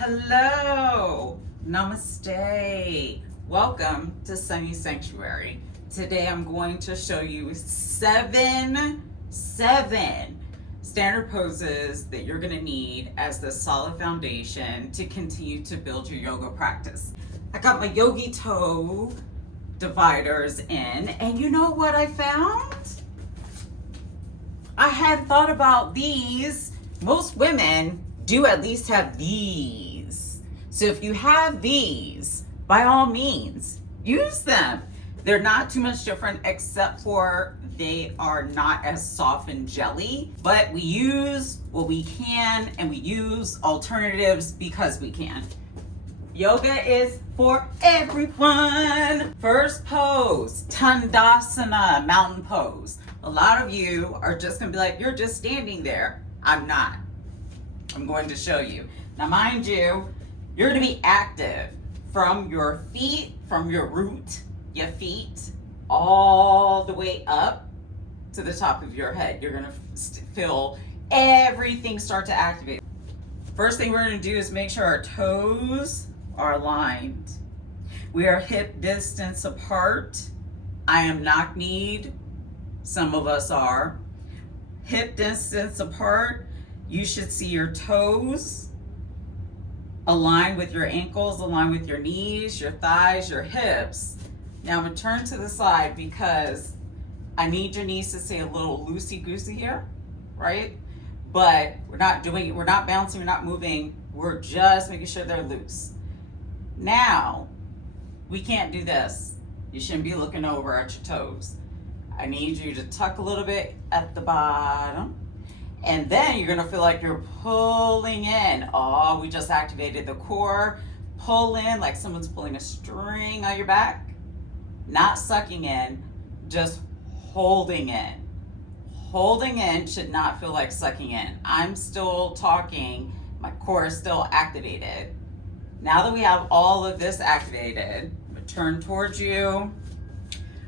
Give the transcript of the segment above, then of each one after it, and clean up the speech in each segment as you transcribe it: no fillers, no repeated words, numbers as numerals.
Hello, namaste. Welcome to Sunny Sanctuary. Today I'm going to show you seven standard poses that you're going to need as the solid foundation to continue to build your yoga practice. I got my yogi toe dividers in, and you know what I found? I had thought about these. Most women do at least have these. So if you have these, by all means, use them. They're not too much different except for they are not as soft and jelly, but we use what we can and we use alternatives because we can. Yoga is for everyone. First pose, Tandasana, mountain pose. A lot of you are just gonna be like, you're just standing there. I'm not. I'm going to show you. Now, mind you, you're gonna be active from your feet, from your root, your feet, all the way up to the top of your head. You're gonna feel everything start to activate. First thing we're gonna do is make sure our toes are aligned. We are hip distance apart. I am knock-kneed. Some of us are. Hip distance apart. You should see your toes align with your ankles, align with your knees, your thighs, your hips. Now I'm gonna turn to the side because I need your knees to stay a little loosey-goosey here, right? But we're not bouncing, we're not moving. We're just making sure they're loose. Now, we can't do this. You shouldn't be looking over at your toes. I need you to tuck a little bit at the bottom. And then you're gonna feel like you're pulling in. Oh, we just activated the core. Pull in like someone's pulling a string on your back. Not sucking in, just holding in. Holding in should not feel like sucking in. I'm still talking, my core is still activated. Now that we have all of this activated, I'm gonna turn towards you.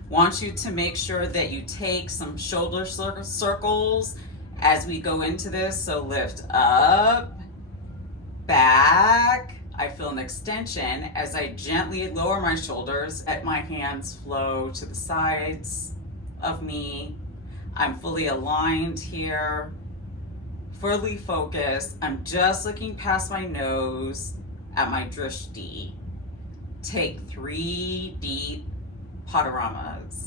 Want you to make sure that you take some shoulder circles as we go into this. So lift up, back. I feel an extension as I gently lower my shoulders. Let my hands flow to the sides of me. I'm fully aligned here, fully focused. I'm just looking past my nose at my drishti. Take 3 deep pataramas.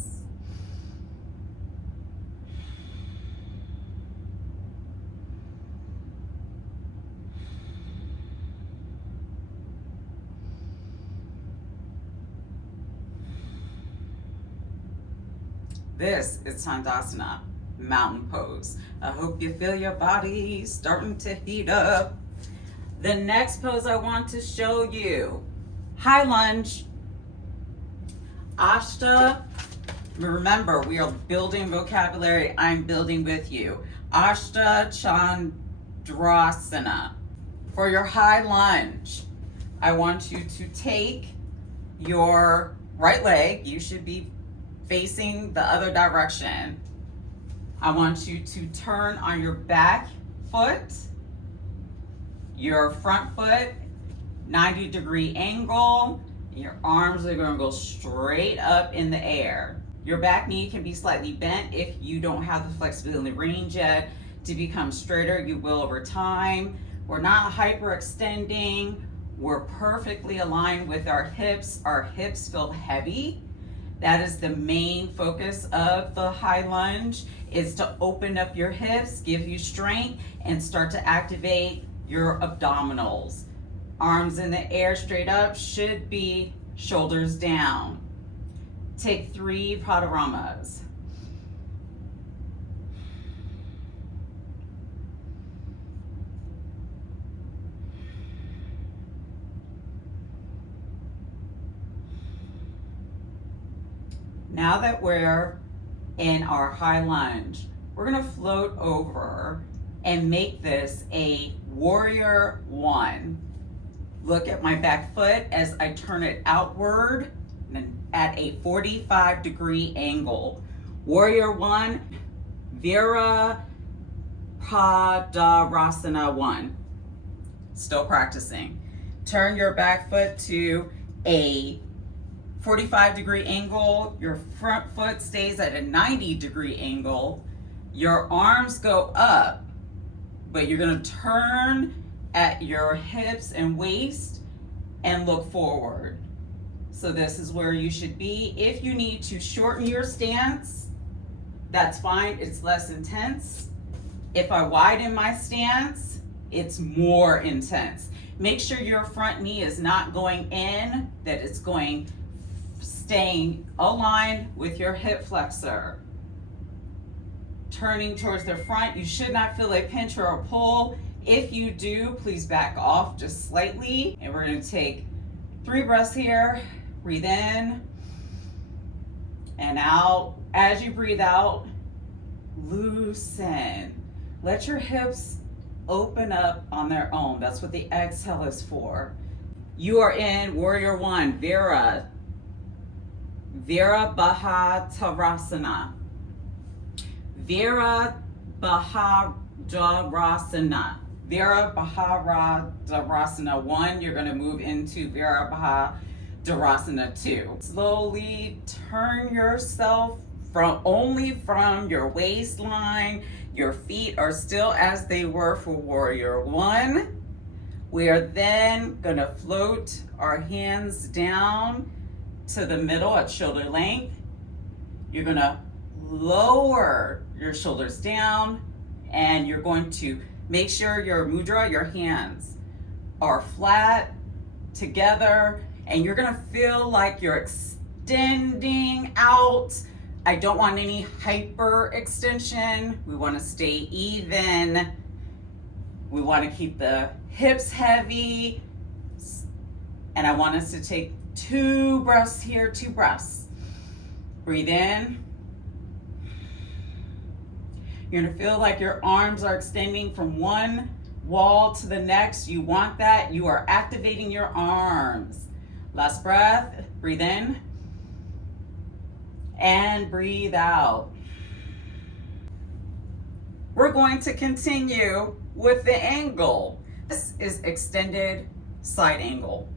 This is Tandasana, mountain pose. I hope you feel your body starting to heat up. The next pose I want to show you, high lunge, Ashta. Remember, we are building vocabulary. I'm building with you. Ashta Chandrasana. For your high lunge, I want you to take your right leg. You should be facing the other direction. I want you to turn on your back foot, your front foot, 90-degree angle. Your arms are gonna go straight up in the air. Your back knee can be slightly bent if you don't have the flexibility in the range yet. To become straighter, you will over time. We're not hyperextending. We're perfectly aligned with our hips. Our hips feel heavy. That is the main focus of the high lunge, is to open up your hips, give you strength, and start to activate your abdominals. Arms in the air straight up, should be shoulders down. Take 3 prataramas. Now that we're in our high lunge, we're gonna float over and make this a warrior 1. Look at my back foot as I turn it outward and at a 45-degree angle. Warrior 1, Virapadarasana 1. Still practicing. Turn your back foot to a 45-degree angle. Your front foot stays at a 90-degree angle. Your arms go up, but you're gonna turn at your hips and waist and look forward. So this is where you should be. If you need to shorten your stance, that's fine, it's less intense. If I widen my stance, it's more intense. Make sure your front knee is not going in, that it's staying aligned with your hip flexor. Turning towards the front, you should not feel a pinch or a pull. If you do, please back off just slightly. And we're gonna take 3 breaths here. Breathe in and out. As you breathe out, loosen. Let your hips open up on their own. That's what the exhale is for. You are in Warrior One, Virabhadrasana. Virabhadrasana. Virabhadrasana 1, you're going to move into Virabhadrasana 2. Slowly turn yourself only from your waistline. Your feet are still as they were for Warrior One. We are then going to float our hands down to the middle at shoulder length. You're going to lower your shoulders down, and you're going to make sure your mudra, your hands, are flat together, and you're gonna feel like you're extending out. I don't want any hyper extension. We wanna stay even. We wanna keep the hips heavy. And I want us to take 2 breaths here, 2 breaths. Breathe in. You're gonna feel like your arms are extending from one wall to the next. You want that. You are activating your arms. Last breath. Breathe in. And breathe out. We're going to continue with the angle. This is extended side angle.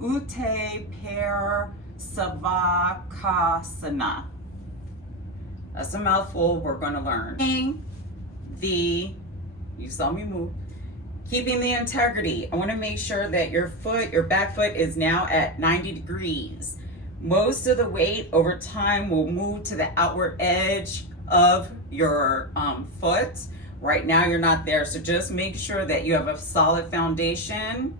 Uttai Savakasana. That's a mouthful. We're going to learn. You saw me move. Keeping the integrity. I want to make sure that your back foot is now at 90 degrees. Most of the weight over time will move to the outward edge of your foot. Right now you're not there, so just make sure that you have a solid foundation.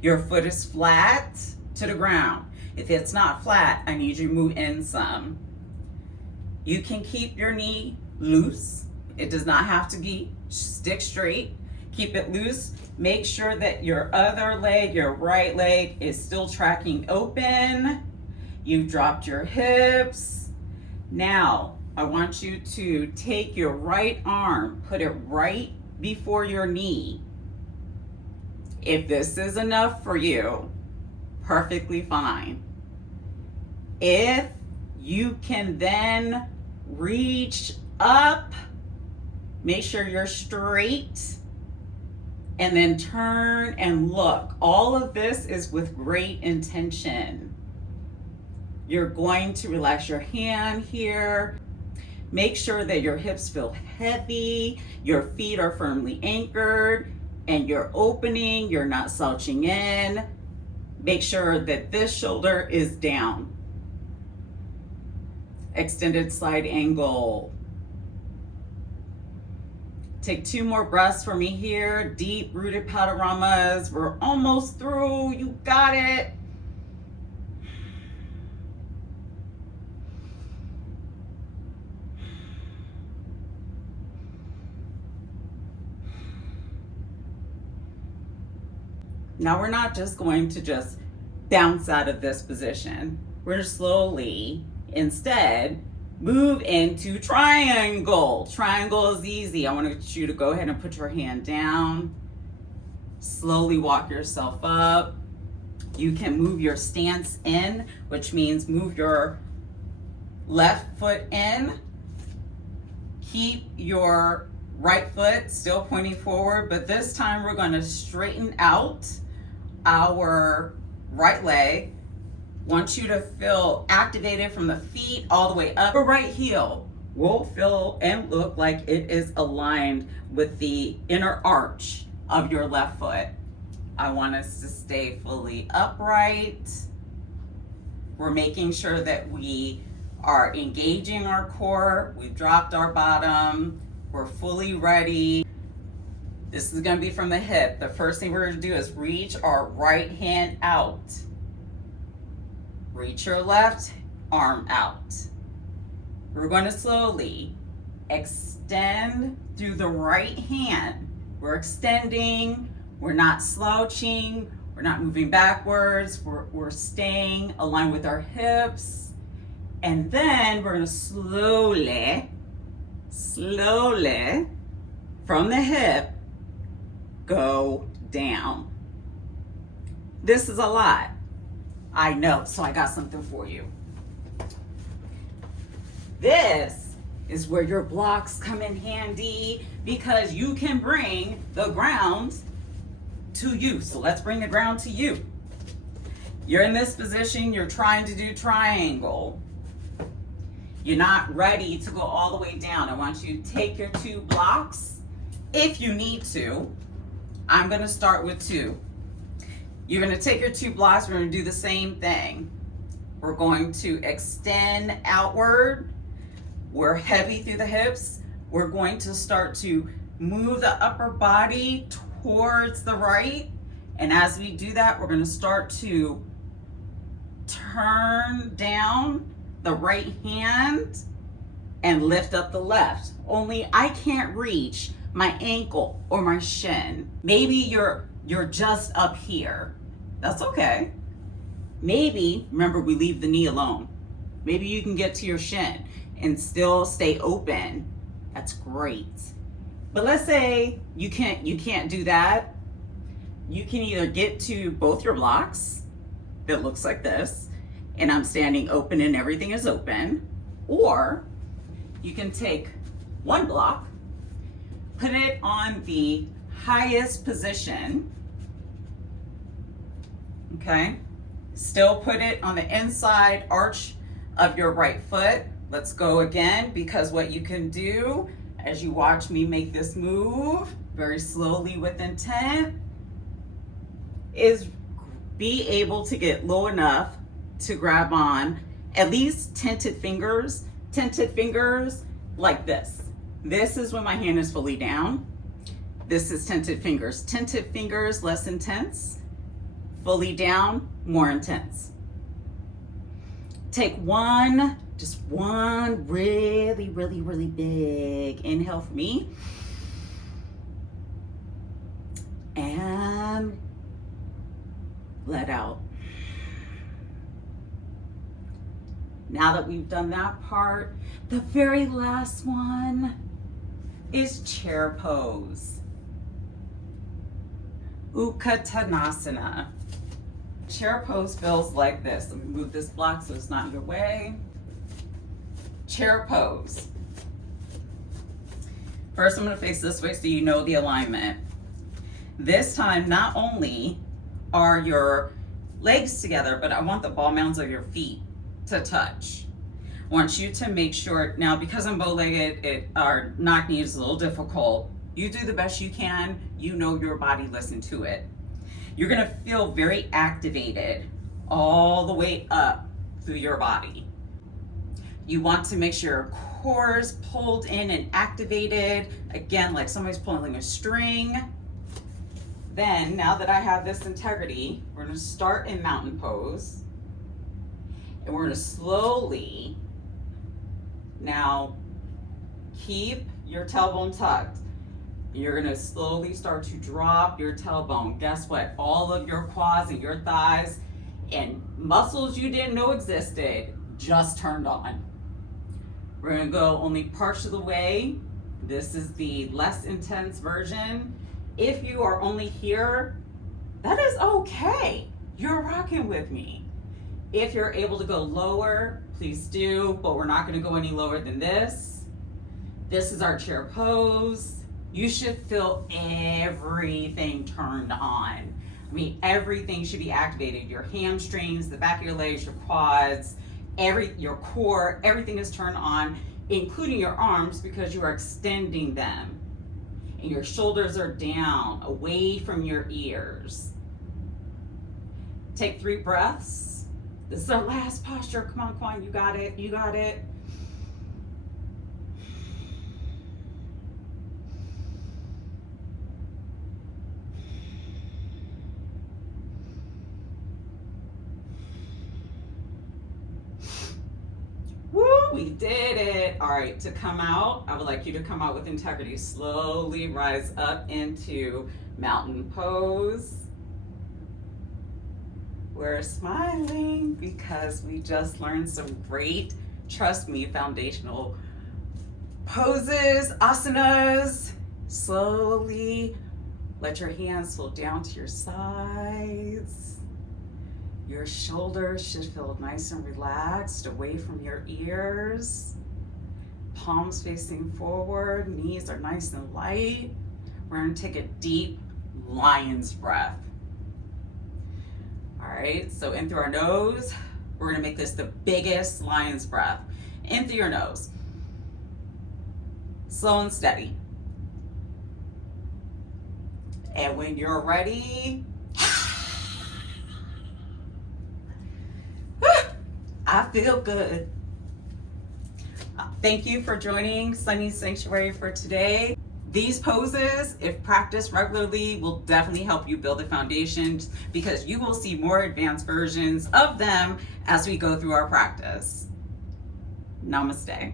Your foot is flat to the ground. If it's not flat, I need you to move in some. You can keep your knee loose. It does not have to be stick straight. Keep it loose. Make sure that your other leg, your right leg, is still tracking open. You've dropped your hips. Now, I want you to take your right arm, put it right before your knee. If this is enough for you, perfectly fine. If you can then reach up, make sure you're straight, and then turn and look. All of this is with great intention. You're going to relax your hand here. Make sure that your hips feel heavy, your feet are firmly anchored, and you're opening, you're not slouching in. Make sure that this shoulder is down. Extended side angle. Take 2 more breaths for me here. Deep rooted padaramas. We're almost through. You got it. Now we're not just going to just bounce out of this position. We're slowly, instead, move into triangle. Triangle is easy. I want you to go ahead and put your hand down. Slowly walk yourself up. You can move your stance in, which means move your left foot in. Keep your Right foot still pointing forward, but this time we're going to straighten out our right leg. Want you to feel activated from the feet all the way up. Your right heel will feel and look like it is aligned with the inner arch of your left foot. I want us to stay fully upright. We're making sure that we are engaging our core. We've dropped our bottom. We're fully ready. This is going to be from the hip. The first thing we're going to do is reach our right hand out. Reach your left arm out. We're going to slowly extend through the right hand. We're extending. We're not slouching. We're not moving backwards. We're staying aligned with our hips. And then we're going to slowly, from the hip, go down. This is a lot. I know, so I got something for you. This is where your blocks come in handy because you can bring the ground to you. So let's bring the ground to you. You're in this position, you're trying to do triangle. You're not ready to go all the way down. I want you to take your 2 blocks if you need to. I'm going to start with 2. You're going to take your 2 blocks. We're going to do the same thing. We're going to extend outward. We're heavy through the hips. We're going to start to move the upper body towards the right. And as we do that, we're going to start to turn down the right hand and lift up the left. Only I can't reach my ankle or my shin. Maybe you're just up here. That's okay. Maybe, remember, we leave the knee alone. Maybe you can get to your shin and still stay open. That's great. But let's say you can't do that. You can either get to both your blocks that looks like this, and I'm standing open and everything is open, or you can take 1 block, put it on the highest position, okay? Still put it on the inside arch of your right foot. Let's go again, because what you can do as you watch me make this move very slowly with intent is be able to get low enough to grab on at least tented fingers like this. This is when my hand is fully down. This is tented fingers. Tented fingers, less intense. Fully down, more intense. Take just one really big inhale for me. And let out. Now that we've done that part, the very last one is chair pose. Utkatasana. Chair pose feels like this. Let me move this block so it's not in your way. Chair pose. First, I'm going to face this way so you know the alignment. This time, not only are your legs together, but I want the ball mounds of your feet to touch. I want you to make sure, now because I'm bow-legged, our knock knee is a little difficult. You do the best you can. You know your body, listen to it. You're going to feel very activated all the way up through your body. You want to make sure your core is pulled in and activated. Again, like somebody's pulling a string. Then, now that I have this integrity, we're going to start in mountain pose. And we're going to slowly, now keep your tailbone tucked. You're going to slowly start to drop your tailbone. Guess what? All of your quads and your thighs and muscles you didn't know existed just turned on. We're going to go only parts of the way. This is the less intense version. If you are only here, that is okay. You're rocking with me. If you're able to go lower, please do, but we're not going to go any lower than this. This is our chair pose. You should feel everything turned on. I mean, everything should be activated. Your hamstrings, the back of your legs, your quads, your core, everything is turned on, including your arms because you are extending them. And your shoulders are down, away from your ears. Take 3 breaths. This is our last posture. Come on, Quan, you got it, you got it. Woo, we did it. All right, to come out, I would like you to come out with integrity. Slowly rise up into mountain pose. We're smiling because we just learned some great, trust me, foundational poses, asanas. Slowly let your hands flow down to your sides. Your shoulders should feel nice and relaxed, away from your ears. Palms facing forward, knees are nice and light. We're gonna take a deep lion's breath. All right, so in through our nose, we're gonna make this the biggest lion's breath. In through your nose. Slow and steady. And when you're ready, I feel good. Thank you for joining Sunny Sanctuary for today. These poses, if practiced regularly, will definitely help you build the foundation because you will see more advanced versions of them as we go through our practice. Namaste.